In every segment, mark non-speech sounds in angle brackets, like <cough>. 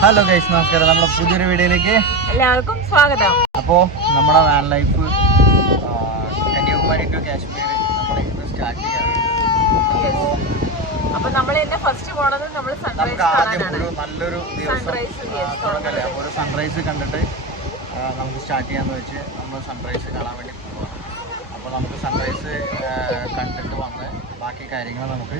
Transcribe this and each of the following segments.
Hello guys നമസ്കാരം. നമ്മുടെ പുതിയൊരു വീഡിയോയിലേക്ക് എല്ലാവർക്കും സ്വാഗതം. അപ്പോ നമ്മുടെ van life Kanyakumari to Kashmir നമ്മൾ ഇന്ന് സ്റ്റാർട്ട് അപ്പോൾ നമ്മൾ എന്നെ ഫസ്റ്റ് പോണത് നമ്മൾ സൺറൈസ് ആദ്യം ഒരു നല്ലൊരു ദിവസം Sunrise, yes, തുടങ്ങല്ലേ? അപ്പോൾ ഒരു സൺറൈസ് കണ്ടിട്ട് നമുക്ക് സ്റ്റാർട്ട് ചെയ്യാന്ന് വെച്ച് നമ്മൾ സൺറൈസ് കാണാൻ വേണ്ടി പോവാം അപ്പോൾ നമുക്ക് സൺറൈസ് കണ്ടിട്ട് വന്ന് ബാക്കി കാര്യങ്ങൾ നമുക്ക്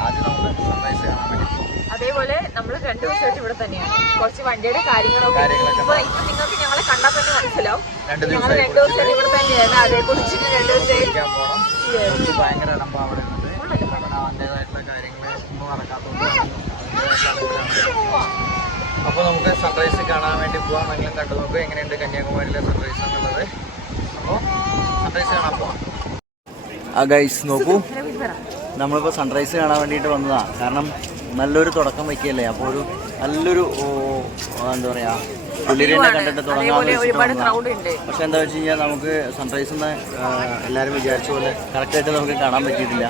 ആദ്യം നമുക്ക് സൺറൈസ് കാണാൻ വേണ്ടി പോകാം അതേപോലെ നമ്മൾ രണ്ടു ദിവസമായിട്ട് ഇവിടെ തന്നെയാണ്. കുറച്ച് വണ്ടിയുടെ കാര്യങ്ങളൊക്കെ കാര്യങ്ങളൊക്കെ ഇപ്പൊ ഇപ്പൊ നിങ്ങൾക്ക് ഞങ്ങളെ കണ്ടാൽ തന്നെ മനസ്സിലാവും. രണ്ട് ഞങ്ങൾ രണ്ടു ദിവസമായിട്ട് ഇവിടെ തന്നെയാണ്. അതേ കുറിച്ച് രണ്ടു ദിവസമായിട്ട് ഭയങ്കര അപ്പോൾ നമുക്ക് സൺറൈസ് കാണാൻ വേണ്ടി പോവാം. എങ്കിലും കണ്ടു നോക്കുക എങ്ങനെയുണ്ട് കന്യാകുമാരിയിലെ സൺറൈസ് എന്നുള്ളത്. അപ്പോൾ സൺറൈസ് കാണാൻ പോവാം. ആ ഗൈസ് നോക്കൂ. നമ്മളിപ്പോൾ സൺറൈസ് കാണാൻ വേണ്ടിയിട്ട് വന്നതാണ് കാരണം നല്ലൊരു തുടക്കം വയ്ക്കുകയല്ലേ? അപ്പോൾ ഒരു നല്ലൊരു എന്താ പറയുക പുള്ളിരിനെ കണ്ടിട്ട് തുടങ്ങാൻ പക്ഷെ എന്താ വെച്ച് കഴിഞ്ഞാൽ നമുക്ക് സൺറൈസ് എന്ന് എല്ലാവരും വിചാരിച്ച പോലെ കറക്റ്റായിട്ട് നമുക്ക് കാണാൻ പറ്റിയിട്ടില്ല.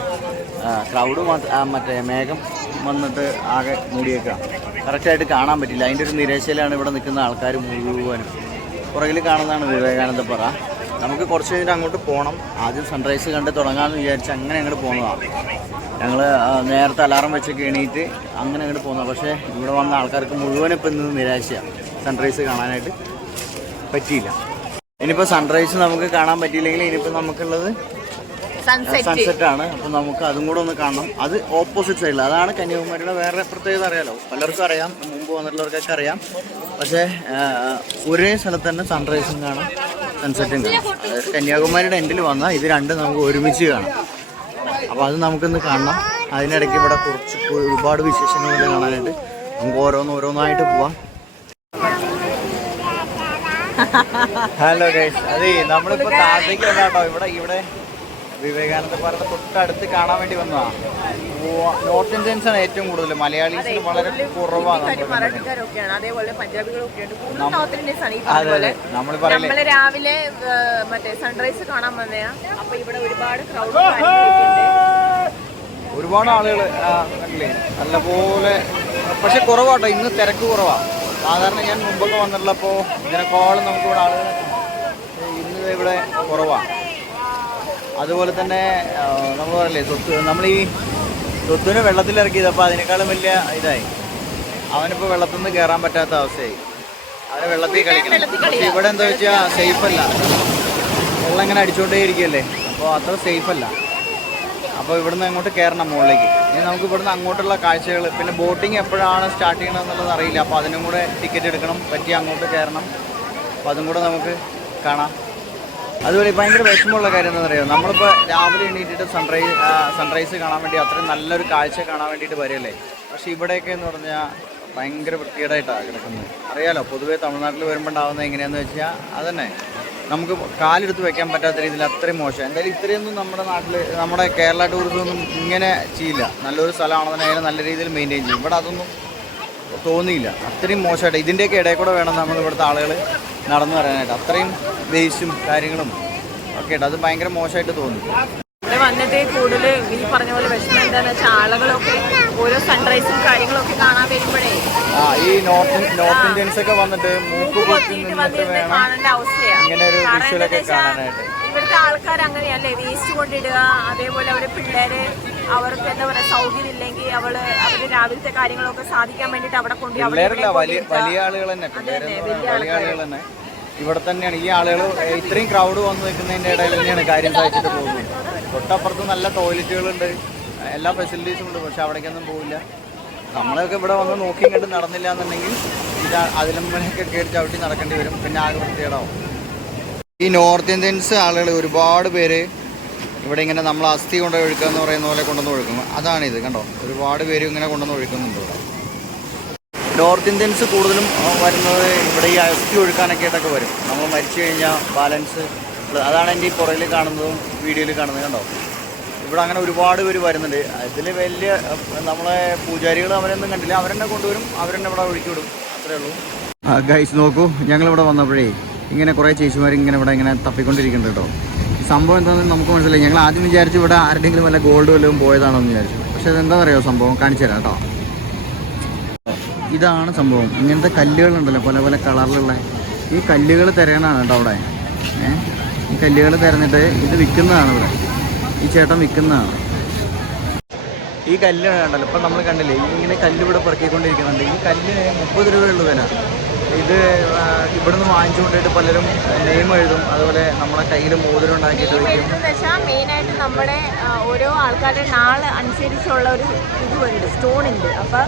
ക്രൗഡ് മറ്റേ മേഘം വന്നിട്ട് ആകെ മൂടിയേക്കാം. കറക്റ്റായിട്ട് കാണാൻ പറ്റില്ല അതിന്റെ ഒരു നിരാശയിലാണ് ഇവിടെ നിൽക്കുന്ന ആൾക്കാർ മുഴുവനും. പുറകിൽ കാണുന്നതാണ് വിവേകാനന്ദ പറ. നമുക്ക് കുറച്ച് കഴിഞ്ഞിട്ട് അങ്ങോട്ട് പോകണം ആദ്യം സൺറൈസ് കണ്ട് തുടങ്ങാമെന്ന് വിചാരിച്ച് അങ്ങനെ അങ്ങോട്ട് പോകുന്നതാണ് ഞങ്ങൾ നേരത്തെ അലാറം വെച്ചൊക്കെ എണീറ്റ് അങ്ങനെ അങ്ങോട്ട് പോകുന്നത് പക്ഷേ ഇവിടെ വന്ന ആൾക്കാർക്ക് മുഴുവൻ ഇപ്പം ഇന്ന് നിരാശയാണ് സൺറൈസ് കാണാനായിട്ട് പറ്റിയില്ല. ഇനിയിപ്പോൾ സൺറൈസ് നമുക്ക് കാണാൻ പറ്റിയില്ലെങ്കിൽ ഇനിയിപ്പോൾ നമുക്കുള്ളത് സൺസെറ്റ് ആണ്. അപ്പം നമുക്ക് അതും കൂടെ ഒന്ന് കാണണം. അത് ഓപ്പോസിറ്റ് സൈഡിൽ അതാണ് കന്യാകുമാരിയുടെ വേറെ പ്രത്യേകത അറിയാലോ. പലർക്കും അറിയാം. മുമ്പ് വന്നിട്ടുള്ളവർക്കൊക്കെ അറിയാം. പക്ഷേ ഒരേ സ്ഥലത്ത് തന്നെ സൺറൈസും കാണാം സൺസെറ്റും കാണാം. കന്യാകുമാരിയുടെ എൻഡിൽ വന്നാൽ ഇത് രണ്ടും നമുക്ക് ഒരുമിച്ച് കാണാം. അപ്പോൾ അത് നമുക്കിന്ന് കാണണം. അതിനിടയ്ക്ക് ഇവിടെ കുറച്ച് ഒരുപാട് വിശേഷങ്ങളൊക്കെ കാണാനായിട്ട് നമുക്ക് ഓരോന്ന് ഓരോന്നായിട്ട് പോവാം. ഹലോ ഗൈസ് അതെ നമ്മളിപ്പോ താഴത്തേക്ക് വന്നാട്ടോ ഇവിടെ ഇവിടെ വിവേകാനന്ദ പാറയുടെ തൊട്ടടുത്ത് കാണാൻ വേണ്ടി വന്നതാ. നോർത്ത് ഇന്ത്യൻസ് ആണ് ഏറ്റവും കൂടുതൽ. മലയാളീസ് വളരെ കുറവാണ് നമ്മൾ പറയില്ലേ രാവിലെ മറ്റേ സൺറൈസ് കാണാൻ വന്നയാ. അപ്പൊ ഇവിടെ ഒരുപാട് ക്രൗഡ് ഒരുപാട് ആളുകൾ കണ്ടില്ലേ? നല്ലപോലെ പക്ഷെ കുറവാട്ടോ ഇന്ന് തിരക്ക് കുറവാ. സാധാരണ ഞാൻ മുമ്പൊക്കെ വന്നിട്ടുള്ളപ്പോൾ ഇതിനേക്കാളും നമുക്ക് ഇവിടെ ആളുകൾ ഇന്ന് ഇവിടെ കുറവാ. അതുപോലെ തന്നെ നമ്മൾ പറയലേ സ്വത്ത് നമ്മൾ ഈ സ്വത്തിനെ വെള്ളത്തിലിറക്കിയത് അപ്പോൾ അതിനേക്കാളും വലിയ ഇതായി. അവനിപ്പോൾ വെള്ളത്തിൽ നിന്ന് കയറാൻ പറ്റാത്ത അവസ്ഥയായി. അവനെ വെള്ളത്തിൽ കളിക്കണം. പക്ഷെ ഇവിടെ എന്താ വെച്ചാൽ സേഫ് അല്ല. വെള്ളം ഇങ്ങനെ അടിച്ചുകൊണ്ടേ ഇരിക്കുകയല്ലേ? അപ്പോൾ അത്ര സേഫ് അല്ല. അപ്പോൾ ഇവിടുന്ന് അങ്ങോട്ട് കയറണം മുകളിലേക്ക്. ഇനി നമുക്ക് ഇവിടുന്ന് അങ്ങോട്ടുള്ള കാഴ്ചകൾ പിന്നെ ബോട്ടിങ് എപ്പോഴാണ് സ്റ്റാർട്ട് ചെയ്യണമെന്നുള്ളത് അറിയില്ല. അപ്പോൾ അതിനും കൂടെ ടിക്കറ്റ് എടുക്കണം പറ്റി അങ്ങോട്ട് കയറണം അപ്പോൾ അതും കൂടെ നമുക്ക് കാണാം. അതുപോലെ ഭയങ്കര വിഷമമുള്ള കാര്യം എന്താ പറയുക നമ്മളിപ്പോൾ രാവിലെ എണീറ്റിട്ട് സൺറൈസ് സൺറൈസ് കാണാൻ വേണ്ടി അത്രയും നല്ലൊരു കാഴ്ച കാണാൻ വേണ്ടിയിട്ട് വരികയല്ലേ? പക്ഷേ ഇവിടെയൊക്കെ എന്ന് പറഞ്ഞാൽ ഭയങ്കര വൃത്തികേടായിട്ടാണ് കിടക്കുന്നത്. അറിയാലോ പൊതുവേ തമിഴ്നാട്ടിൽ വരുമ്പോൾ ഉണ്ടാകുന്നത് എങ്ങനെയാണെന്ന് വെച്ചാൽ അതന്നെ. നമുക്ക് കാലെടുത്ത് വെക്കാൻ പറ്റാത്ത രീതിയിൽ അത്രയും മോശം. എന്തായാലും ഇത്രയൊന്നും നമ്മുടെ നാട്ടിൽ നമ്മുടെ കേരള ടൂറിസം ഒന്നും ഇങ്ങനെ ചെയ്യില്ല. നല്ലൊരു സ്ഥലമാണെന്ന് സ്ഥലമാണെന്നുണ്ടെങ്കിൽ നല്ല രീതിയിൽ മെയിന്റെയിൻ ചെയ്യും. ഇവിടെ അതൊന്നും തോന്നിയില്ല. അത്രയും മോശമായിട്ട് ഇതിന്റെയൊക്കെ ഇടയിൽ കൂടെ വേണം നമ്മൾ ഇവിടുത്തെ ആളുകൾ നടന്നു വരാനായിട്ട്. അത്രയും വേസ്റ്റും കാര്യങ്ങളും ഒക്കെ ഉണ്ട് അത് ഭയങ്കര മോശമായിട്ട് തോന്നി. ഇവിടെ വന്നിട്ട് കൂടുതൽ ഈ പറഞ്ഞ പോലെ വിഷമം എന്താണെന്ന് വെച്ചാൽ ആളുകളൊക്കെ ഓരോ സൺറൈസും കാര്യങ്ങളൊക്കെ കാണാൻ വരുമ്പോഴേ. ആ ഈ നോർത്ത് നോർത്ത് ഇന്ത്യൻസ് ഒക്കെ വന്നിട്ട് മൂക്ക് നിന്നിട്ട് വേണം കാണേണ്ട അവസ്ഥയാണ് ഇങ്ങനെ ഒരു വിഷ്വലൊക്കെ കാണാനായിട്ട്. ഇവിടുത്തെ ആൾക്കാർ അങ്ങനെയല്ലേ വേസ്റ്റ് കൊണ്ടിടുക അതേപോലെ അവരെ പിള്ളേര് അവർക്ക് എന്താ പറയാ സൗകര്യം ഇല്ലെങ്കിൽ അവൾ അവർ രാവിലത്തെ കാര്യങ്ങളൊക്കെ സാധിക്കാൻ വേണ്ടിട്ട് അവിടെ കൊണ്ട് വലിയ വലിയ ആളുകൾ തന്നെ വലിയ ആളുകൾ തന്നെ. ഇവിടെ തന്നെയാണ്. ഈ ആളുകൾ ഇത്രയും ക്രൗഡ് വന്ന് നിൽക്കുന്നതിന്റെ ഇടയിൽ തന്നെയാണ് കാര്യം സാധിച്ചിട്ട് പോകുന്നത്. തൊട്ടപ്പുറത്ത് നല്ല ടോയ്ലറ്റുകളുണ്ട് എല്ലാ ഫെസിലിറ്റീസും ഉണ്ട് പക്ഷെ അവിടേക്കൊന്നും പോവില്ല. നമ്മളൊക്കെ ഇവിടെ വന്ന് നോക്കി കണ്ട് നടന്നില്ല എന്നുണ്ടെങ്കിൽ ഇത് അതിലമ്പലൊക്കെ കയറി ചവിട്ടി നടക്കേണ്ടി വരും. പിന്നെ ആകെ ഈ നോർത്ത് ഇന്ത്യൻസ് ആളുകൾ ഒരുപാട് പേര് ഇവിടെ ഇങ്ങനെ നമ്മൾ അസ്ഥി കൊണ്ട് ഒഴുക്കുക എന്ന് പറയുന്ന പോലെ കൊണ്ടുവന്ന് ഒഴുക്കും അതാണിത് കണ്ടോ? ഒരുപാട് പേര് ഇങ്ങനെ കൊണ്ടുവന്ന് ഒഴുക്കുന്നുണ്ട് ഇവിടെ. നോർത്ത് ഇന്ത്യൻസ് കൂടുതലും വരുന്നത് ഇവിടെ ഈ അസ്ഥി ഒഴുക്കാനൊക്കെ ആയിട്ടൊക്കെ വരും. നമ്മൾ മരിച്ചു കഴിഞ്ഞാൽ ബാലൻസ് അതാണ് എന്റെ ഈ പുറയിൽ കാണുന്നതും വീഡിയോയിൽ കാണുന്നത് കണ്ടോ? ഇവിടെ അങ്ങനെ ഒരുപാട് പേര് വരുന്നുണ്ട്. അതിൽ വലിയ നമ്മളെ പൂജാരികൾ അവരൊന്നും കണ്ടില്ല. അവരെന്നെ കൊണ്ടുവരും അവരെന്നെ ഇവിടെ ഒഴുക്കി വിടും. അത്രേ ഉള്ളൂ. ഗൈസ് നോക്കൂ. ഞങ്ങളിവിടെ വന്നപ്പോഴേ ഇങ്ങനെ കുറേ ചേച്ചിമാർ ഇങ്ങനെ ഇവിടെ ഇങ്ങനെ തപ്പിക്കൊണ്ടിരിക്കുന്നുണ്ട് കേട്ടോ. സംഭവം എന്താണെന്ന് നമുക്ക് മനസ്സിലായി. ഞങ്ങൾ ആദ്യം വിചാരിച്ചു ഇവിടെ ആരുടെങ്കിലും വല്ല ഗോൾഡ് വല്ലതും പോയതാണോ എന്ന് വിചാരിച്ചു. പക്ഷേ ഇതെന്താണെന്നറിയോ സംഭവം? കാണിച്ചു തരാം കേട്ടോ. ഇതാണ് സംഭവം. ഇങ്ങനത്തെ കല്ലുകളുണ്ടല്ലോ പല പല കളറിലുള്ള. ഈ കല്ലുകൾ തിരയണതാണ് കേട്ടോ അവിടെ. ഈ കല്ലുകൾ തിരഞ്ഞിട്ട് ഇത് വിൽക്കുന്നതാണ് ഇവിടെ. ഈ ചേട്ടൻ വിൽക്കുന്നതാണ് ഈ കല്ല് കണ്ടല്ലോ ഇപ്പം നമ്മൾ കണ്ടില്ലേ ഇങ്ങനെ കല്ല് ഇവിടെ പെറുക്കിക്കൊണ്ടിരിക്കുന്നുണ്ട്. ഈ കല്ല് മുപ്പത് രൂപയുള്ള വില. ഇത് ഇവിടുന്ന് വാങ്ങിച്ചു കൊണ്ടിട്ട് പലരും നെയിം എഴുതും. അതുപോലെ നമ്മുടെ കയ്യിൽ മോതിരം ഉണ്ടാക്കിയിട്ട് വെച്ചാൽ മെയിനായിട്ട് നമ്മുടെ ഓരോ ആൾക്കാരുടെ നാൾ അനുസരിച്ചുള്ള ഒരു ഇതുണ്ട് സ്റ്റോൺ ഉണ്ട്. അപ്പൊ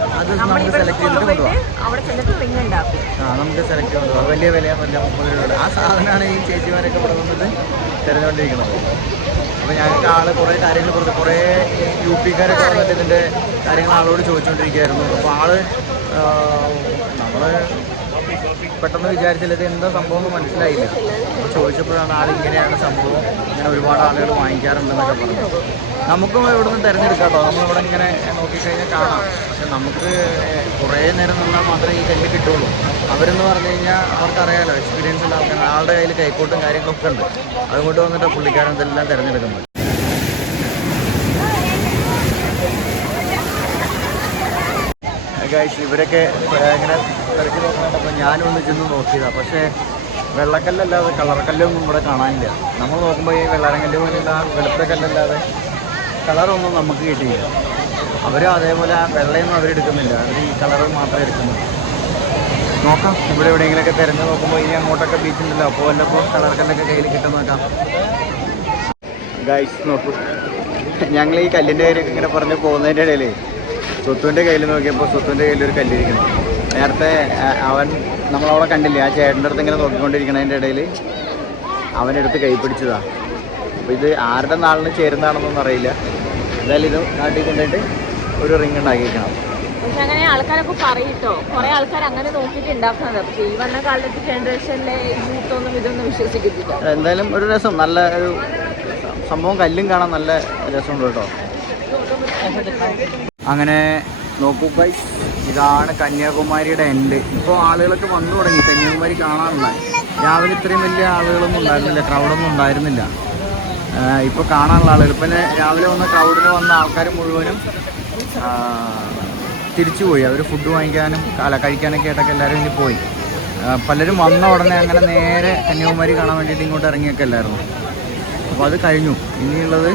നമ്മൾ സെലക്ട് ചെയ്തിട്ട് അവിടെ ചെന്നിട്ട് റിംഗ് ഉണ്ടാക്കും. ആ നമുക്ക് സെലക്ട് ചെയ്യുന്നത് വലിയ വലിയ വിലയൊന്നുമില്ല മുപ്പത് രൂപ ആ സാധനമാണ് ഈ ചേച്ചിമാരൊക്കെ ഇവിടെ വന്നിട്ട് തിരഞ്ഞുകൊണ്ടിരിക്കുന്നത്. അപ്പോൾ ഞങ്ങൾക്ക് ആൾ കുറേ കാര്യങ്ങൾ പറഞ്ഞു കുറേ യു പിക്കാരൊക്കെ വന്നിട്ട് ഇതിന്റെ കാര്യങ്ങൾ ആളോട് ചോദിച്ചുകൊണ്ടിരിക്കുകയായിരുന്നു. അപ്പോൾ ആൾ നമ്മൾ പെട്ടെന്ന് വിചാരിച്ചില്ല ഇത് എന്താ സംഭവം എന്ന് മനസ്സിലായില്ല. അപ്പോൾ ചോദിച്ചപ്പോഴാണ് ആൾ ഇങ്ങനെയാണ് സംഭവം. ഇങ്ങനെ ഒരുപാട് ആളുകൾ വാങ്ങിക്കാറുണ്ടെന്നൊക്കെ പറഞ്ഞു. നമുക്കും ഇവിടെ നിന്ന് തിരഞ്ഞെടുക്കാം കേട്ടോ നമ്മളിവിടെ ഇങ്ങനെ നോക്കിക്കഴിഞ്ഞാൽ കാണാം. പക്ഷെ നമുക്ക് കുറേ നേരം നിന്നാൽ മാത്രമേ ഈ കല്ല് കിട്ടുള്ളൂ. അവരെന്ന് പറഞ്ഞു കഴിഞ്ഞാൽ അവർക്കറിയാലോ എക്സ്പീരിയൻസ് ഉള്ള ആൾക്കാർ ആളുടെ കയ്യിൽ കൈക്കോട്ടും കാര്യങ്ങളൊക്കെ ഉണ്ട്. അതുകൊണ്ട് വന്നിട്ട് പുള്ളിക്കാരൻ ഇതെല്ലാം തിരഞ്ഞെടുക്കുന്നത് ഇവരൊക്കെ ഇങ്ങനെ തിരക്കി നോക്കണപ്പോൾ ഞാനും ഒന്ന് ചെന്ന് നോക്കിയതാണ് പക്ഷേ വെള്ളക്കല്ലല്ലാതെ കളർക്കല്ലൊന്നും ഇവിടെ കാണാനില്ല. നമ്മൾ നോക്കുമ്പോൾ ഈ വെള്ളരങ്കല്ല് പോലുള്ള വെളുത്ത കല്ലല്ലാതെ കളറൊന്നും നമുക്ക് കിട്ടിയില്ല. അവരും അതേപോലെ ആ വെള്ളയൊന്നും അവരെടുക്കുന്നില്ല അവർ ഈ കളർ മാത്രമേ എടുക്കുന്നുള്ളൂ. നോക്കാം ഇവിടെ എവിടെയെങ്കിലുമൊക്കെ തിരഞ്ഞു നോക്കുമ്പോൾ ഇനി അങ്ങോട്ടൊക്കെ ബീച്ചുണ്ടല്ലോ അപ്പോൾ വല്ലപ്പോൾ കളർക്കല്ലൊക്കെ കയ്യിൽ കിട്ടും നോക്കാം. ഗൈസ് നോക്കൂ. ഞങ്ങൾ ഈ കല്ലിന്റെ കാര്യമൊക്കെ ഇങ്ങനെ പറഞ്ഞ് പോകുന്നതിന്റെ ഇടയിൽ സ്വത്തുവിന്റെ കയ്യിൽ നോക്കിയപ്പോൾ സ്വത്തുവിന്റെ കയ്യിൽ ഒരു കല്ലിരിക്കണം നേരത്തെ അവൻ നമ്മളവിടെ കണ്ടില്ലേ ആ ചേട്ടന്റെ അടുത്ത് ഇങ്ങനെ നോക്കിക്കൊണ്ടിരിക്കണതിന്റെ ഇടയിൽ അവനെടുത്ത് കൈ പിടിച്ചതാ. അപ്പോൾ ഇത് ആരുടെ നാളിന് ചേരുന്നതാണെന്നൊന്നും അറിയില്ല. എന്തായാലും ഇത് നാട്ടിൽ കൊണ്ടുപോയിട്ട് ഒരു റിങ് ഉണ്ടാക്കിയിരിക്കണം പക്ഷെ അങ്ങനെ ആൾക്കാരൊക്കെ പറയിട്ടോ കുറെ ആൾക്കാർ അങ്ങനെ നോക്കിയിട്ട് ഉണ്ടാക്കുന്നത് പക്ഷെ ഈ വന്ന കാലത്ത് ജനറേഷനിലെ യൂത്ത് ഒന്നും ഇതൊന്നും വിശ്വസിക്കത്തില്ല. എന്തായാലും ഒരു രസം. നല്ല ഒരു സംഭവം കല്ലും കാണാൻ നല്ല രസമുണ്ട് കേട്ടോ <laughs> അങ്ങനെ നോക്കൂ ഗൈസ് ഇതാണ് കന്യാകുമാരിയുടെ എൻഡ് ഇപ്പോൾ ആളുകളൊക്കെ വന്നു തുടങ്ങി. കന്യാകുമാരി കാണാനുള്ള. രാവിലെ ഇത്രയും വലിയ ആളുകളൊന്നും ഉണ്ടായിരുന്നില്ല. ക്രൗഡൊന്നും ഉണ്ടായിരുന്നില്ല. ഇപ്പോൾ കാണാനുള്ള ആളുകൾ. ഇപ്പം രാവിലെ വന്ന ക്രൗഡിന് വന്ന ആൾക്കാർ മുഴുവനും തിരിച്ചു പോയി. അവർ ഫുഡ് വാങ്ങിക്കാനും അല്ല കഴിക്കാനൊക്കെ ആയിട്ടൊക്കെ എല്ലാവരും ഇനി പോയി. പലരും വന്ന ഉടനെ അങ്ങനെ നേരെ കന്യാകുമാരി കാണാൻ വേണ്ടിയിട്ട് ഇങ്ങോട്ട് ഇറങ്ങിയൊക്കെ അല്ലായിരുന്നു. അപ്പോൾ അത് കഴിഞ്ഞു. ഇനിയുള്ളത്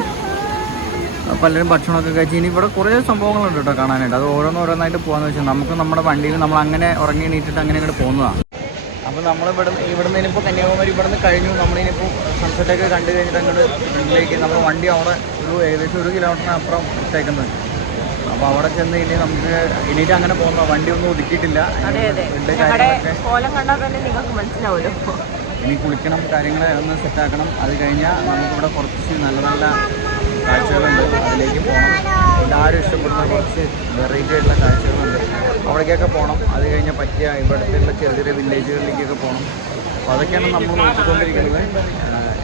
പലരും ഭക്ഷണമൊക്കെ കഴിച്ച്. ഇനി ഇവിടെ കുറേ സംഭവങ്ങളുണ്ട് കേട്ടോ കാണാനായിട്ട്. അത് ഓരോന്നോരോന്നായിട്ട് പോകാന്ന് വെച്ചാൽ നമുക്ക് നമ്മുടെ വണ്ടിയിൽ നമ്മൾ അങ്ങനെ ഉറങ്ങി എണീറ്റിട്ട് അങ്ങനെ ഇങ്ങോട്ട് പോകുന്നതാണ് അപ്പോൾ നമ്മൾ ഇവിടെ ഇവിടുന്ന് ഇനിയിപ്പോൾ കന്യാകുമാരി ഇവിടുന്ന് കഴിഞ്ഞു. നമ്മളിനിയിപ്പോൾ സൺസെറ്റൊക്കെ കണ്ടു കഴിഞ്ഞിട്ട് അങ്ങോട്ട് ഫ്രണ്ടിലേക്ക് നമ്മൾ വണ്ടി അവിടെ ഒരു ഏകദേശം ഒരു കിലോമീറ്ററിന് അപ്പുറം ഇട്ടേക്കുന്നത്. അപ്പോൾ അവിടെ ചെന്ന് ഇനി നമുക്ക് എണീറ്റ് അങ്ങനെ പോകുന്ന വണ്ടി ഒന്നും ഒതുക്കിയിട്ടില്ല. ഇനി കുളിക്കണം കാര്യങ്ങൾ ഒന്ന് സെറ്റാക്കണം അത് കഴിഞ്ഞാൽ നമുക്കിവിടെ കുറച്ച് നല്ല നല്ല കാഴ്ചകളുണ്ട്. അതിലേക്ക് പോകണം. എല്ലാവരും ഇഷ്ടപ്പെടുന്ന കുറച്ച് വെറൈറ്റി ആയിട്ടുള്ള കാഴ്ചകളുണ്ട്. അവിടേക്കൊക്കെ പോകണം. അത് കഴിഞ്ഞാൽ പറ്റിയ ഇവിടുത്തെ ചെറിയ ചെറിയ വില്ലേജുകളിലേക്കൊക്കെ പോകണം. അപ്പോൾ അതൊക്കെയാണ് നമ്മൾ നോക്കിക്കൊണ്ടിരിക്കുന്നത്.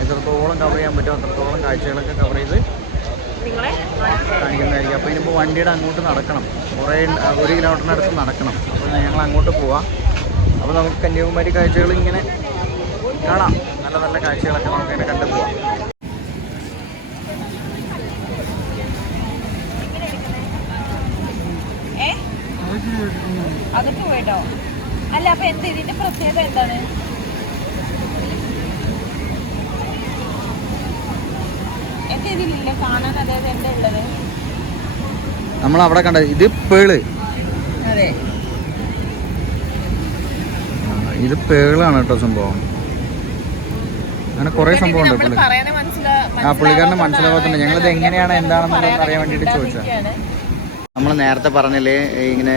എത്രത്തോളം കവർ ചെയ്യാൻ പറ്റും അത്രത്തോളം കാഴ്ചകളൊക്കെ കവർ ചെയ്ത് കാണിക്കുന്നതായിരിക്കും. അപ്പോൾ ഇനിയിപ്പോൾ വണ്ടിയുടെ അങ്ങോട്ട് നടക്കണം. കുറേ. ഒരു കിലോമീറ്ററിനടുത്ത് നടക്കണം. അപ്പോൾ ഞങ്ങൾ അങ്ങോട്ട് പോവാം. അപ്പോൾ നമുക്ക് കന്യാകുമാരി കാഴ്ചകൾ ഇങ്ങനെ കാണാം. നല്ല നല്ല കാഴ്ചകളൊക്കെ നമുക്ക് ഇങ്ങനെ കണ്ടു പോവാം അകത്ത് പോയിട്ടോ? അല്ല അപ്പൊ എന്ത് ഇതിന്റെ പ്രത്യേകത എന്താണ്? എന്താ ഇതിലില്ല കാണാൻ? അതായത് എന്താ ഉള്ളത്? നമ്മൾ അവിടെ കണ്ടത് ഇത് പേൾ. അതെ. ഇത് പേളാണ് കേട്ടോ സംഭവം. അങ്ങനെ കുറേ സംഭവം ഉണ്ട് ആ പുള്ളിക്കാരന് മനസ്സിലാവാത്തുണ്ട് ഞങ്ങളിത് എങ്ങനെയാണ് എന്താണെന്നുള്ളത് അറിയാൻ വേണ്ടിയിട്ട് ചോദിച്ചാ നമ്മൾ നേരത്തെ പറഞ്ഞില്ലേ ഇങ്ങനെ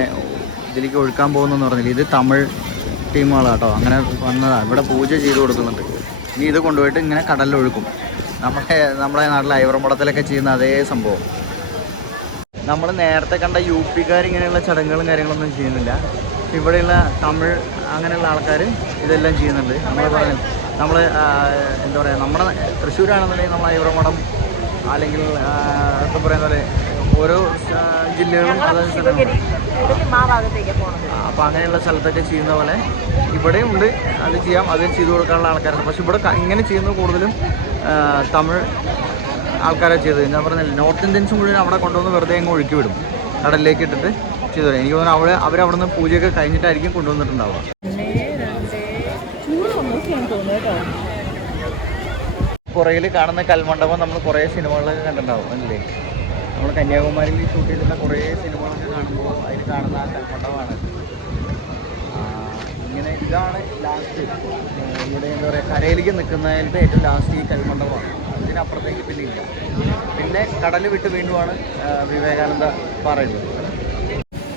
ഇതിലേക്ക് ഒഴുക്കാൻ പോകുന്നെന്ന് പറഞ്ഞില്ല? ഇത് തമിഴ് ടീമുകളാണ് കേട്ടോ അങ്ങനെ വന്നതാണ് ഇവിടെ പൂജ ചെയ്ത് കൊടുക്കുന്നുണ്ട്. ഇനി ഇത് കൊണ്ടുപോയിട്ട് ഇങ്ങനെ കടലിൽ ഒഴുക്കും. നമ്മുടെ നമ്മുടെ നാട്ടിലെ ഐവറമ്പടത്തിലൊക്കെ ചെയ്യുന്ന അതേ സംഭവം. നമ്മൾ നേരത്തെ കണ്ട യു പിക്കാർ ഇങ്ങനെയുള്ള ചടങ്ങുകളും കാര്യങ്ങളൊന്നും ചെയ്യുന്നില്ല. ഇവിടെയുള്ള തമിഴ് അങ്ങനെയുള്ള ആൾക്കാർ ഇതെല്ലാം ചെയ്യുന്നുണ്ട്. നമ്മൾ പറഞ്ഞ നമ്മൾ എന്താ പറയുക നമ്മുടെ തൃശ്ശൂരാണെന്നുണ്ടെങ്കിൽ നമ്മൾ ഐവറമ്പടം അല്ലെങ്കിൽ എന്താ പറയുന്ന ഓരോ ജില്ലകളും അപ്പൊ അപ്പോൾ അങ്ങനെയുള്ള സ്ഥലത്തൊക്കെ ചെയ്യുന്ന പോലെ ഇവിടെയും ഉണ്ട്. അത് ചെയ്യാം. അത് ചെയ്തു കൊടുക്കാനുള്ള ആൾക്കാരുണ്ട്. പക്ഷെ ഇവിടെ ഇങ്ങനെ ചെയ്യുന്നത് കൂടുതലും തമിഴ് ആൾക്കാരെ ചെയ്തത്. ഞാൻ പറഞ്ഞില്ല നോർത്ത് ഇന്ത്യൻസ് മുഴുവൻ അവിടെ കൊണ്ടുവന്ന് വെറുതെ അങ്ങ് ഒഴുക്കി വിടും. കടലിലേക്ക് ഇട്ടിട്ട് ചെയ്തു തരാം. എനിക്ക് തോന്നുന്നു അവിടെ അവരവിടെ നിന്ന് പൂജയൊക്കെ കഴിഞ്ഞിട്ടായിരിക്കും കൊണ്ടുവന്നിട്ടുണ്ടാവുക. പുറയിൽ കാണുന്ന കൽമണ്ഡപം നമ്മൾ കുറേ സിനിമകളിലൊക്കെ കണ്ടിട്ടുണ്ടാവും അല്ലേ? നമ്മൾ കന്യാകുമാരിയിൽ ഷൂട്ട് ചെയ്തിട്ടുള്ള കുറേ സിനിമകളൊക്കെ കാണുമ്പോൾ അതിൽ കാണുന്ന ആ കൽമണ്ഡപമാണ്. ഇങ്ങനെ ഇതാണ് ലാസ്റ്റ് ഇവിടെ എന്താ പറയുക കരയിലേക്ക് നിൽക്കുന്നതിന്റെ ഏറ്റവും ലാസ്റ്റ് ഈ കൽമണ്ഡപമാണ്. അതിനപ്പുറത്തേക്ക് പിന്നെ ഇല്ല. പിന്നെ കടൽ വിട്ട് വീണ്ടുമാണ് വിവേകാനന്ദ പറയുന്നത്.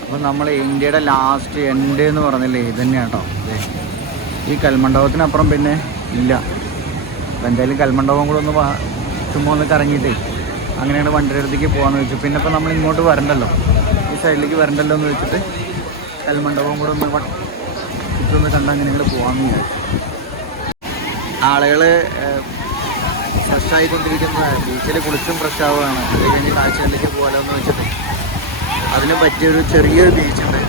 അപ്പം നമ്മൾ ഇന്ത്യയുടെ ലാസ്റ്റ് എൻഡ് എന്ന് പറഞ്ഞില്ലേ ഇത് തന്നെയാണ് കേട്ടോ. ഈ കൽമണ്ഡപത്തിനപ്പുറം പിന്നെ ഇല്ല. അപ്പം എന്തായാലും കൽമണ്ഡപം കൂടെ ഒന്ന് ചുമ്മാ ഒന്ന് കറങ്ങിയിട്ടേ. അങ്ങനെയാണ് വണ്ടിയുടെ പോകാമെന്ന് വെച്ചു. പിന്നെ ഇപ്പം നമ്മൾ ഇങ്ങോട്ട് വരണ്ടല്ലോ. ഈ സൈഡിലേക്ക് വരണ്ടല്ലോ എന്ന് വെച്ചിട്ട് കൽമണ്ഡപം കൂടെ ഒന്ന് ചുറ്റൊന്ന് കണ്ട് അങ്ങനെ ഞങ്ങൾ പോകാമെന്ന് വിചാരിച്ചു. ആളുകൾ ഫ്രഷ് ആയിക്കൊണ്ടിരിക്കുന്ന ബീച്ചിൽ കുളിച്ചും ഫ്രഷ് ആവുകയാണ്. അത് കഴിഞ്ഞ് കാഴ്ചകളിലേക്ക് പോകാലോ എന്ന് വെച്ചിട്ട്. അതിന് പറ്റിയൊരു ചെറിയൊരു ബീച്ചുണ്ട്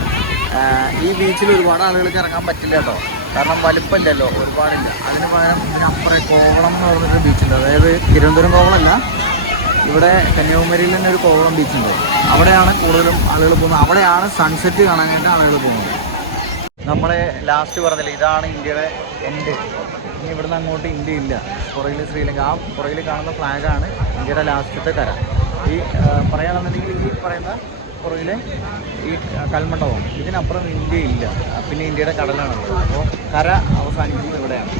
ഈ ബീച്ചിൽ ഒരുപാട് ആളുകൾക്ക് ഇറങ്ങാൻ പറ്റില്ല കേട്ടോ. കാരണം വലിപ്പമില്ലല്ലോ ഒരുപാടില്ല. അതിന് പകരം ഇതിനപ്പുറം കോവളം എന്ന് പറഞ്ഞൊരു ബീച്ചുണ്ട് അതായത് തിരുവനന്തപുരം കോവളമല്ല ഇവിടെ കന്യാകുമാരിയിൽ തന്നെ ഒരു കോവളം ബീച്ചുണ്ട് അവിടെയാണ് കൂടുതലും ആളുകൾ പോകുന്നത്. അവിടെയാണ് സൺസെറ്റ് കാണാനായിട്ട് ആളുകൾ പോകുന്നത്. നമ്മൾ ലാസ്റ്റ് പറഞ്ഞില്ല ഇതാണ് ഇന്ത്യയുടെ എൻഡ് ഇനി ഇവിടുന്ന് അങ്ങോട്ട് ഇന്ത്യ ഇല്ല. പുറകിൽ ശ്രീലങ്ക. ആ പുറകിൽ കാണുന്ന ഫ്ലാഗാണ് ഇന്ത്യയുടെ ലാസ്റ്റത്തെ കര. ഈ പറയുകയാണെന്നുണ്ടെങ്കിൽ ഈ പറയുന്ന പുറകിലെ ഈ കൽമണ്ഡപം. ഇതിനപ്പുറം ഇന്ത്യ ഇല്ല. പിന്നെ ഇന്ത്യയുടെ കടലാണ് അപ്പോൾ കര അവസാനിക്കുന്നത് ഇവിടെയാണ്.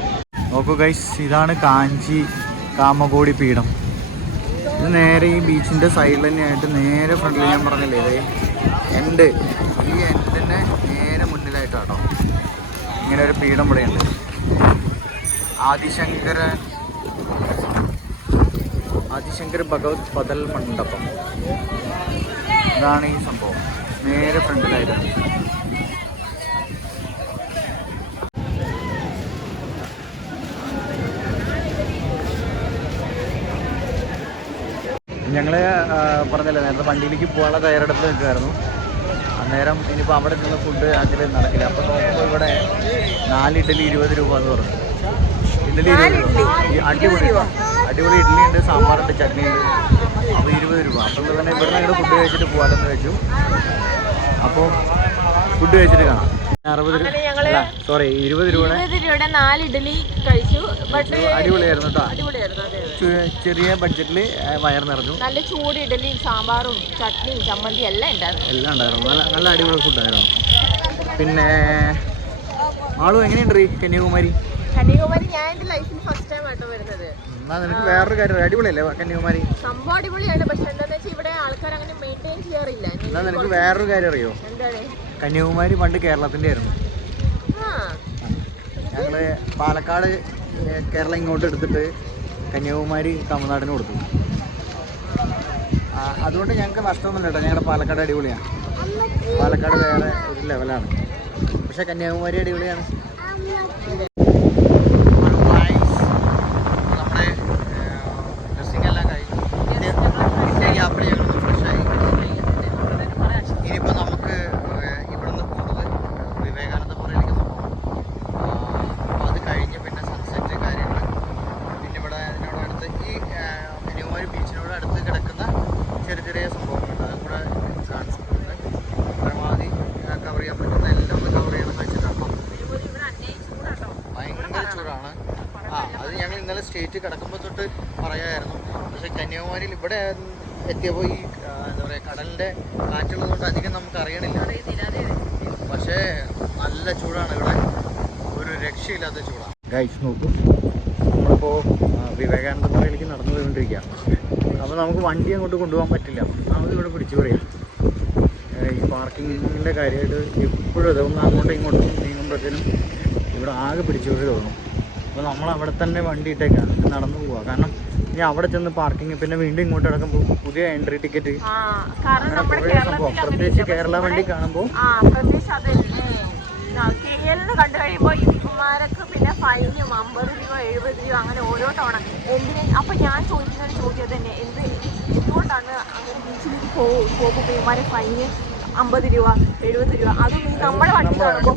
നോക്കൂ ഗൈസ് ഇതാണ് കാഞ്ചി കാമകോടി പീഠം. ഇത് നേരെ ഈ ബീച്ചിന്റെ സൈഡിൽ തന്നെയായിട്ട് നേരെ ഫ്രണ്ടിൽ ഞാൻ പറഞ്ഞില്ലേ ഇത് എൻഡ് ഈ എൻഡിന്റെ നേരെ മുന്നിലായിട്ടാട്ടോ. ഇങ്ങനെ ഒരു പീഠം ഇവിടെയുണ്ട്. ആദിശങ്കര ആദിശങ്കർ ഭഗവത് പതൽ മണ്ഡപം. ഇതാണ് ഈ സംഭവം. നേരെ ഫ്രണ്ടിലായിട്ട് ഞങ്ങൾ പറഞ്ഞല്ലോ നേരത്തെ വണ്ടിയിലേക്ക് പോകാനുള്ള തയ്യാറെടുത്ത് നിൽക്കുമായിരുന്നു അന്നേരം ഇനിയിപ്പോൾ അവിടെ നിന്ന് ഫുഡ് അതിൽ നടക്കില്ല. അപ്പോൾ നോക്കുമ്പോൾ ഇവിടെ നാല് ഇഡ്ഡലി ഇരുപത് രൂപ എന്ന് പറഞ്ഞു. ഇഡ്ഡലി ഇരുപത് രൂപ. അടിപൊളി അടിപൊളി ഇഡ്ഡലി ഉണ്ട് സാമ്പാറുണ്ട് ചട്നി ഉണ്ട്. അപ്പോൾ ഇരുപത് രൂപ. അപ്പോൾ തന്നെ ഇവിടെ നിന്ന് ഫുഡ് കഴിച്ചിട്ട് പോകാമെന്ന് വെച്ചു. അപ്പോൾ ഫുഡ് കഴിച്ചിട്ട് കാണാം. രൂപ. സോറി ഇരുപത് ഇരുപത് രൂപയുടെ നാല് ഇഡലി കഴിച്ചു. അടിപൊളിയായിരുന്നു കേട്ടോ ചെറിയ ബഡ്ജറ്റിൽ വയർ നിറഞ്ഞു. നല്ല ചൂട് ഇഡലി സാമ്പാറും ചട്നിയും ചമ്മന്തി എല്ലാം ഉണ്ടായിരുന്നു. എല്ലാം ഉണ്ടായിരുന്നു. നല്ല നല്ല അടിപൊളി ഫുഡായിരുന്നു പിന്നെ ആളും എങ്ങനെയുണ്ട് കന്യാകുമാരി? കന്യാകുമാരി ഞാൻ എന്റെ ലൈഫിൽ ഫസ്റ്റ് ടൈം ആട്ടോ വരുന്നത്. എന്നാ നിനക്ക് വേറൊരു കാര്യം അടിപൊളിയല്ലേ കന്യാകുമാരി? സംഭവം അടിപൊളിയാണ്. പക്ഷെ എന്താന്ന് വെച്ചാൽ ഇവിടെ ആൾക്കാർ അങ്ങനെ മെയിന്റെയിൻ ചെയ്യാറില്ല. എന്നാ നിനക്ക് വേറൊരു കാര്യം അറിയോ? എന്താണ് കന്യാകുമാരി പണ്ട് കേരളത്തിന്റെ ആയിരുന്നു. ഞങ്ങൾ പാലക്കാട് കേരളം ഇങ്ങോട്ട് എടുത്തിട്ട് കന്യാകുമാരി തമിഴ്നാടിന് കൊടുത്തു. അതുകൊണ്ട് ഞങ്ങൾക്ക് നഷ്ടമൊന്നുമില്ല കേട്ടോ. ഞങ്ങളുടെ പാലക്കാട് അടിപൊളിയാണ്. പാലക്കാട് വേറെ ഒരു ലെവലാണ് പക്ഷേ കന്യാകുമാരി അടിപൊളിയാണ് നമ്മുടെ ഡ്രസ്സിംഗ് എല്ലാം കഴിഞ്ഞു ഇന്ത്യ ഗ്യാപ്പിൽ ഞങ്ങളൊന്ന് ഫ്രഷായി ഇനിയിപ്പോൾ നമുക്ക് ഏഹ്, ഇവിടുന്ന് പോകുന്നത് വിവേകാനന്ദപുരയിലേക്ക് പോകണം അപ്പോൾ അത് കഴിഞ്ഞ് പിന്നെ സൺസെറ്റ് കാര്യങ്ങൾ പിന്നെ ഇവിടെ അതിനോട് അടുത്ത് ഈ ഏഹ്, കന്യാകുമാരി ബീച്ചിനോട് അടുത്ത് കിടക്കുന്ന ചെറിയ ചെറിയ സംഭവങ്ങളുണ്ട് അതും കൂടെ കാണിച്ചിട്ടുണ്ട് പരമാവധി കവർ ചെയ്യാൻ പറ്റുന്ന എല്ലാം ഒന്ന് കവർ ചെയ്യണമെന്ന് വെച്ചിട്ടാണ് ഭയങ്കര ചൂടാണ് ആ അത് ഞങ്ങൾ ഇന്നലെ സ്റ്റേറ്റ് കിടക്കുമ്പോൾ തൊട്ട് പറയാമായിരുന്നു പക്ഷേ കന്യാകുമാരിയിൽ ഇവിടെ എത്തിയപ്പോൾ ഈ എന്താ പറയുക കടലിന്റെ കാറ്റുള്ളത് കൊണ്ട് അധികം നമുക്ക് അറിയണില്ല. പക്ഷേ നല്ല ചൂടാണ് ഇവിടെ. ഒരു രക്ഷയില്ലാത്ത ചൂടാണ്. ഗൈസ് നോക്കൂ. നമ്മളിപ്പോൾ വിവേകാനന്ദപുരയിലേക്ക് നടന്നു പോയിക്കൊണ്ടിരിക്കുക അപ്പോൾ നമുക്ക് വണ്ടി അങ്ങോട്ട് കൊണ്ടുപോകാൻ പറ്റില്ല. നമുക്ക് ഇവിടെ പിടിച്ചു പറയാം. ഈ പാർക്കിങ്ങിന്റെ കാര്യമായിട്ട് എപ്പോഴും ഇതൊന്നും അങ്ങോട്ടും ഇങ്ങോട്ടും നീങ്ങുമ്പോഴത്തേനും ഇവിടെ ആകെ പിടിച്ചു തോന്നും. അപ്പോൾ നമ്മൾ അവിടെ തന്നെ വണ്ടി ഇട്ടേക്കാണ് നടന്നു പോവുക കാരണം ഇനി അവിടെ ചെന്ന് പാർക്കിങ് പിന്നെ വീണ്ടും ഇങ്ങോട്ട് ഇറക്കുമ്പോൾ പുതിയ എൻട്രി ടിക്കറ്റ് പ്രത്യേകിച്ച് കേരള വണ്ടി കാണുമ്പോൾ ആ പ്രത്യേകിച്ച് അതല്ലേ. കെ എല്ലിന് കണ്ടു കഴിയുമ്പോൾ ഇവന്മാരൊക്കെ പിന്നെ ഫൈനും അമ്പത് രൂപ എഴുപത് രൂപ അങ്ങനെ ഓരോ തവണ. എന്തിന്? അപ്പൊ ഞാൻ ചോദിക്കുന്ന ഒരു ചോദ്യം തന്നെ. എന്ത്? എന്തുകൊണ്ടാണ് അങ്ങനെ ബീച്ചിലേക്ക് പോകുമ്പോൾ ഇവന്മാരെ ഫൈന് അമ്പത് രൂപ എഴുപത് രൂപ. അതും ഈ നമ്മുടെ വണ്ടി കാണുമ്പോൾ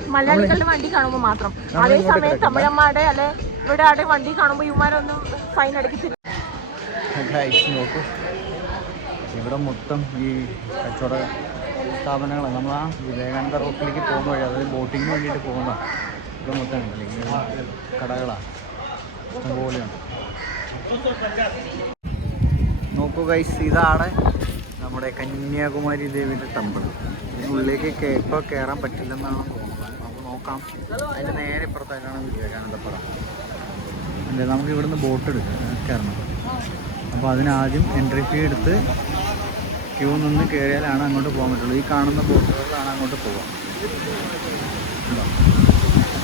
ഈ മലയാളികളുടെ വണ്ടി കാണുമ്പോൾ മാത്രം. അതേ സമയം. തമിഴന്മാരുടെ അല്ലെ ഇവിടെ ആടെ വണ്ടി കാണുമ്പോൾ ഇവന്മാരൊന്നും ഫൈൻ അടക്കത്തില്ല. നോക്കൂ. ഇവിടെ മൊത്തം ഈ കച്ചവട സ്ഥാപനങ്ങളാണ് നമ്മൾ ആ വിവേകാനന്ദ റോട്ടിലേക്ക് പോകുന്ന വഴി അതായത് ബോട്ടിങ്ങിന് വേണ്ടിയിട്ട് പോകുന്ന ഇവിടെ മൊത്തം ഉണ്ടല്ലേ? ഇങ്ങനെ കടകളാണ് ഇഷ്ടംപോലെയുണ്ട്. നോക്കൂ ഗൈസ് ഇതാണ് നമ്മുടെ കന്യാകുമാരി ദേവിയുടെ ടെമ്പിൾ. ഇതിനുള്ളിലേക്ക് കേ- ഇപ്പോൾ കയറാൻ പറ്റില്ലെന്നാണ് തോന്നുന്നത്. നമുക്ക് നോക്കാം. അതിന്റെ നേരെ ഇപ്പുറത്തായിട്ടാണ് വിവേകാനന്ദപ്പുറം അല്ലേ നമുക്ക് ഇവിടുന്ന് ബോട്ട് എടുക്കാം. കയറണം അപ്പോൾ അതിനാദ്യം എൻട്രി ഫീ എടുത്ത് ക്യൂ നിന്ന് കയറിയാലാണ് അങ്ങോട്ട് പോകാൻ പറ്റുള്ളൂ. ഈ കാണുന്ന ബോട്ടുകളിലാണ് അങ്ങോട്ട് പോകാം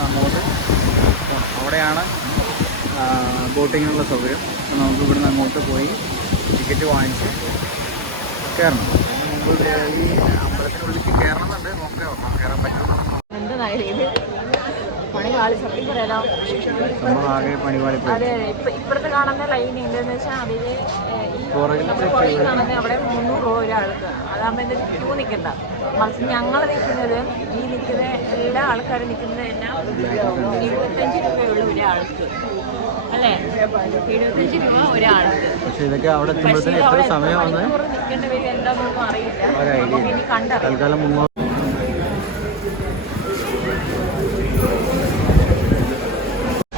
അങ്ങോട്ട് പോകണം അവിടെയാണ് ബോട്ടിങ്ങിനുള്ള സൗകര്യം. അപ്പോൾ നമുക്ക് ഇവിടുന്ന് അങ്ങോട്ട് പോയി ടിക്കറ്റ് വാങ്ങിച്ച് കയറണം അതിന് മുമ്പ് ഈ അമ്പലത്തിനുള്ളിലേക്ക് കയറണമെന്നുണ്ട് നോക്കാം. കയറാൻ പറ്റുമോ? എന്തായാലും ഇത് പണി കാളി സത്യം പറയാലോ. നമ്മൾ പോയി അതെ അതെ. ഇപ്പൊ ഇപ്പുറത്ത് കാണുന്ന ലൈൻ എന്താന്ന് വെച്ചാൽ അതിൽ ഈ പുറകിൽ കാണുന്ന അവിടെ മുന്നൂറ് രൂപ ഒരാൾക്ക്. അതാകുമ്പോ ക്യൂ നിൽക്കണ്ട മറിച്ച് ഞങ്ങൾ നിൽക്കുന്നത് ഈ നിൽക്കുന്ന എല്ലാ ആൾക്കാരും നിൽക്കുന്നത് എല്ലാം ഇരുപത്തഞ്ച് രൂപയുള്ള ഒരാൾക്ക്. അല്ലേ? ഇരുപത്തഞ്ച് രൂപ ഒരാൾക്ക്. പക്ഷേ ഇതൊക്കെ അവിടെ എത്തുമ്പോഴത്തേക്കും എത്ര സമയം വന്ന് എന്താണെന്നൊന്നും അറിയില്ല. ഒരു idea നമുക്ക് ഇനി കണ്ടറിയാം തൽക്കാലം മുങ്ങോ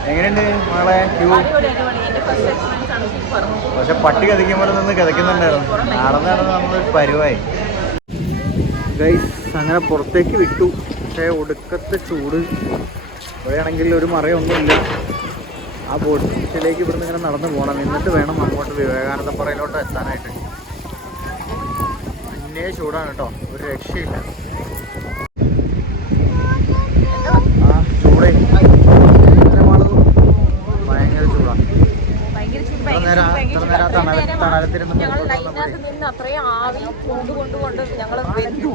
എങ്ങനെയുണ്ട് മകളെ ക്യൂ അടിപൊളി അടിപൊളി എന്റെ ഫസ്റ്റ് എക്സ്പീരിയൻസ് ആണ് സൂപ്പർ പക്ഷെ പട്ടി കഥയ്ക്കുമ്പോൾ നിന്ന് കഥയ്ക്കുന്നുണ്ടായിരുന്നു നടന്ന് നടന്ന് നമ്മളൊരു പരുവായി. ഗൈസ് അങ്ങനെ പുറത്തേക്ക് വിട്ടു. പക്ഷേ ഒടുക്കത്തെ ചൂട്. ഇവിടെയാണെങ്കിൽ ഒരു മറയൊന്നുമില്ല. ആ ബോട്ടിലേക്ക് ഇവിടുന്ന് ഇങ്ങനെ നടന്നു പോകണം. എന്നിട്ട് വേണം അങ്ങോട്ട് വിവേകാനന്ദ പുറയിലോട്ട് എത്താനായിട്ട്. പിന്നെ ചൂടാണ് കേട്ടോ. ഒരു രക്ഷയില്ല ആ ചൂടേ ഇങ്ങനെ മാളു. ഭയങ്കര ചൂടാണ് ഭയങ്കര ചൂട്, ഇത്ര ഭയങ്കര നേരം- ചൂട്, ഭയങ്കര ഇത്ര ചൂട്. നേരം അത്രയും തണല- നേരം തണലത്തിരുന്ന് ഞങ്ങൾ ലൈനകത്ത് നിന്ന് അത്രയും ആവി കൊണ്ട് കൊണ്ട് കൊണ്ട് ഞങ്ങൾ വെന്തു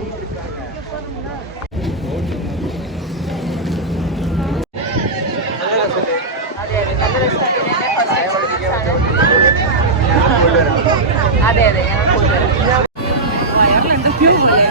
അതെ അതെ നല്ല രസമായിട്ട് എന്റെ ഫസ്റ്റ് എക്സ്പീരിയൻസ് ആണ് അതെ അതെ ഞങ്ങൾ കൊണ്ടുവരാം വയറിലെന്തൊക്കെയോ പോലെ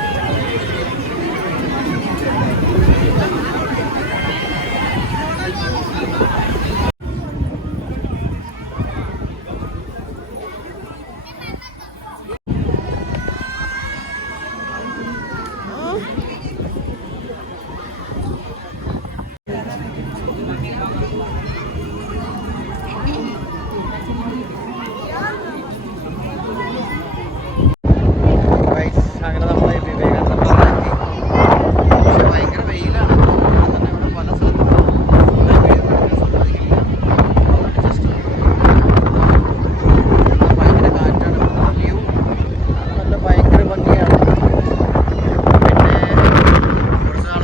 Guys, അങ്ങനെ നമ്മൾ വിവേകാനന്ദപുരത്തെത്തി പക്ഷെ ഭയങ്കര വെയിലാണ് അതുകൊണ്ട് തന്നെ ഇവിടെ പല സ്ഥലത്തും ജസ്റ്റ് ഭയങ്കര കാറ്റാണ് വ്യൂ നല്ല ഭയങ്കര ഭംഗിയാണ് പിന്നെ കുറച്ച് നാൾ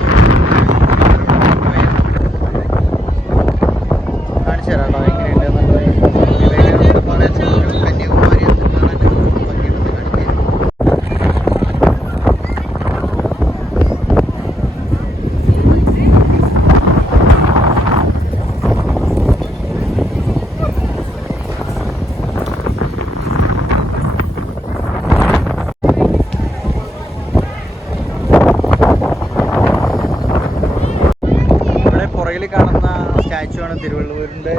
കാണിച്ചു തരാം കേട്ടോ എങ്ങനെയുണ്ട് എന്നുള്ളത് വിവേകാനന്ദ കന്യാകുമാരി എന്താണ് ഭംഗിയുണ്ടെന്ന് കാണിക്കാം ഇവിടെ പുറകിൽ കാണുന്ന സ്റ്റാച്ചു ആണ് തിരുവള്ളൂരിന്റെ